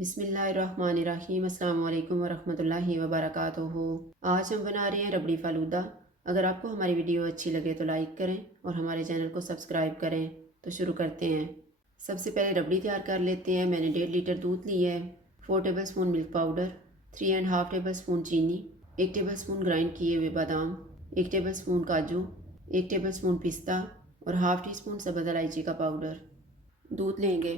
बिस्मिल्लाहिर्रहमानिर्रहीम अस्सलाम वालेकुम वरहमतुल्लाहि वबरकातुहू। आज हम बना रहे हैं रबड़ी फ़ालूदा। अगर आपको हमारी वीडियो अच्छी लगे तो लाइक करें और हमारे चैनल को सब्सक्राइब करें। तो शुरू करते हैं। सबसे पहले रबड़ी तैयार कर लेते हैं। मैंने 1.5 लीटर दूध लिया है, 4 table spoon milk powder, 3 and half table spoon चीनी, 1 टेबल स्पून ग्राइंड किए हुए बादाम, 1 टेबल स्पून काजू, 1 टेबल स्पून पिस्ता और हाफ टी स्पून सब्ज़ इलायची का पाउडर। दूध लेंगे,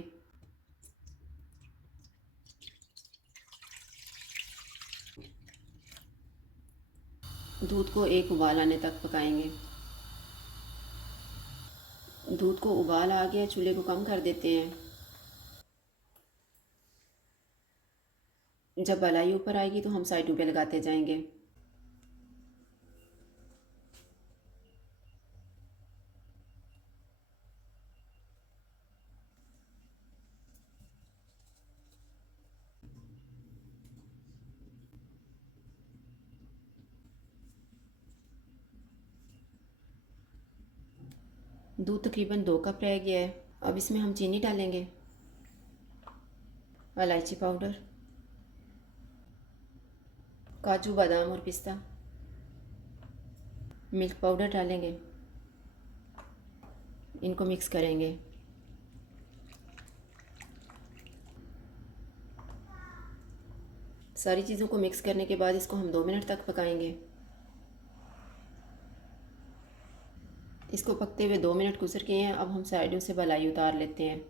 दूध को एक उबाल आने तक पकाएंगे। दूध को उबाल आ गया, चूल्हे को कम कर देते हैं। जब मलाई ऊपर आएगी तो हम साइडों पे लगाते जाएंगे। दूध तकरीबन 2 कप रह गया है। अब इसमें हम चीनी डालेंगे, इलायची पाउडर, काजू बादाम और पिस्ता, मिल्क पाउडर डालेंगे। इनको मिक्स करेंगे। सारी चीज़ों को मिक्स करने के बाद इसको हम 2 मिनट तक पकाएंगे। इसको पकते हुए 2 मिनट गुजर गए हैं। अब हम साइडों से मलाई उतार लेते हैं।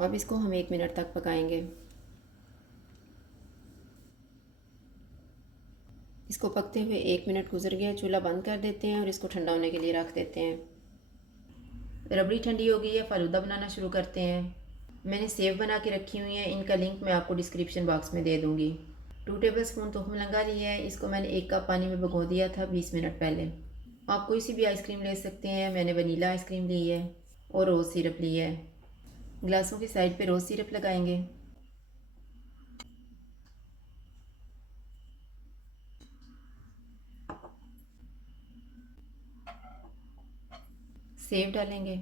अब इसको हम 1 मिनट तक पकाएंगे। इसको पकते हुए 1 मिनट गुजर गया। चूल्हा बंद कर देते हैं और इसको ठंडा होने के लिए रख देते हैं। रबड़ी ठंडी हो गई है, फ़ालूदा बनाना शुरू करते हैं। मैंने सेव बना के रखी हुई है, इनका लिंक मैं आपको डिस्क्रिप्शन बॉक्स में दे दूँगी। 2 टेबल स्पून तुखम लंगा लिया है। इसको मैंने 1 कप पानी में भिगो दिया था 20 मिनट पहले। आप कोई सी भी आइसक्रीम ले सकते हैं। मैंने वनीला आइसक्रीम ली है और रोज़ सिरप लिया है। गिलासों की साइड पे रोज़ सिरप लगाएंगे। सेव डालेंगे,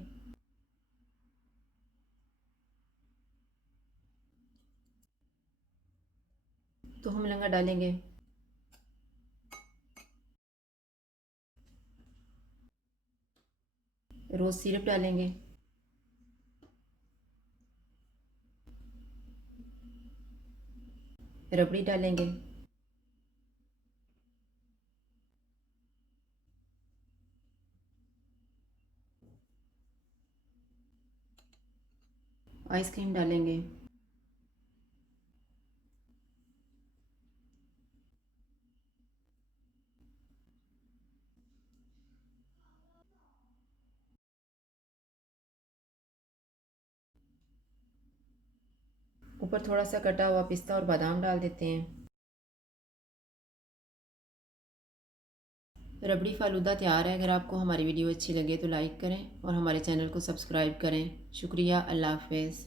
तुखम लंगा डालेंगे, रोज़ सिरप डालेंगे, रबड़ी डालेंगे, आइसक्रीम डालेंगे। ऊपर थोड़ा सा कटा हुआ पिस्ता और बादाम डाल देते हैं। रबड़ी फ़ालूदा तैयार है। अगर आपको हमारी वीडियो अच्छी लगे तो लाइक करें और हमारे चैनल को सब्सक्राइब करें। शुक्रिया। अल्लाह हाफ़िज़।